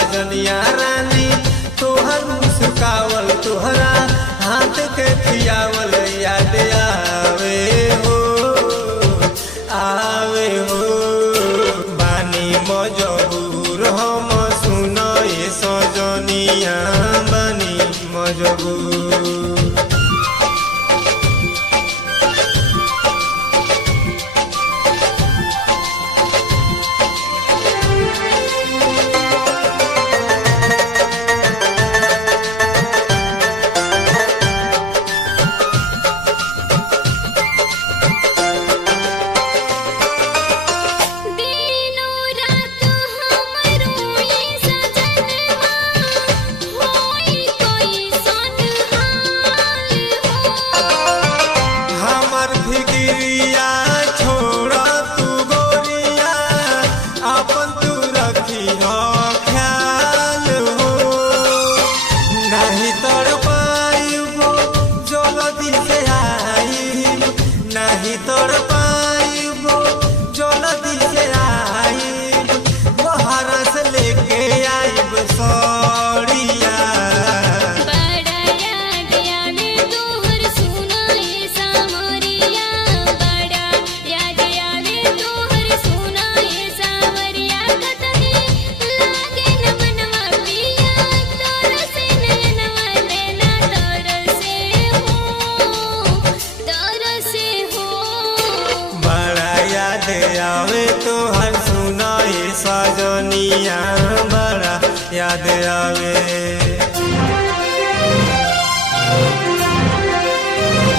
सजनिया रानी तोहर मुस्कावल तोहरा हाथ के खियावल याद आवे हो बानी मजबूर हम सुनो ये सजनिया बानी मजबूर। छोड़ा तू गोरिया अपन तू रखी हो ख्याल हो नहीं तड़ पाइबो जल्दी से आइब नहीं तड़ पाइबो जल्दी से आइब बाहर से लेके आइब सड़िया। आवे तो हर सुनाए सजनिया बड़ा याद आवे।